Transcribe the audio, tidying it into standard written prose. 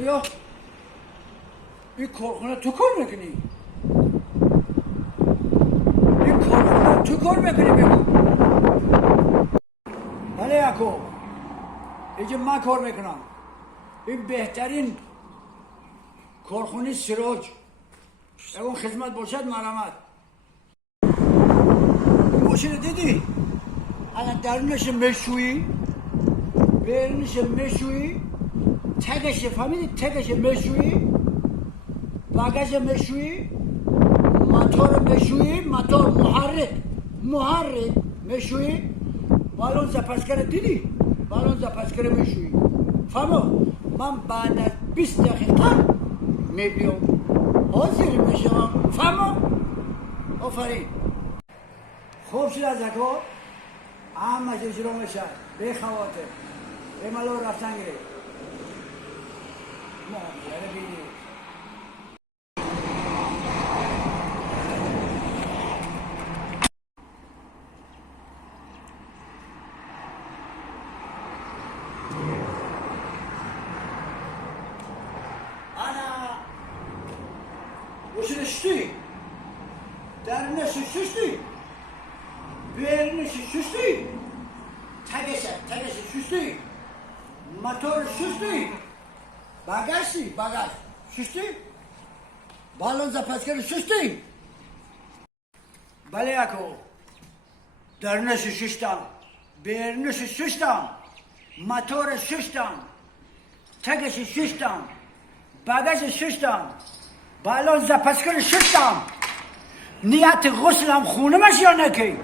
بیا این کارخونه تو کار میکنی؟ این کارخونه تو کار میکنی بگو. بله یکو اینجا من کار میکنم. این بهترین کارخونه سراج اون خدمت باشد مرمت. ماشین دیدی؟ الان درونش مشویی بیرونش مشویی تگش فهمیدی؟ تگش مشویی باگش مشویی موتور مشویی موتور محرک مشویی بالون زپسکر دیدی؟ بالون زپسکر مشویی فهمو من بعد از 20 دقیقه میبیام حاضر میشم فهمو آفرین خوب شد از اکو همه جلو میشه به خواته به ملو رفتن گره نه یاره بینی انا وشن شتی درنش شتی بیرنش شتی تگش شتی موتور شتی باگاش شتی بالون زپسکر شتی بله یکو درنش ششتم بیرنش ششتم موتور ششتم تگش ششتم باگاش ششتم بالون زپسکر ششتم نیت غسلم خونه مش یا نکی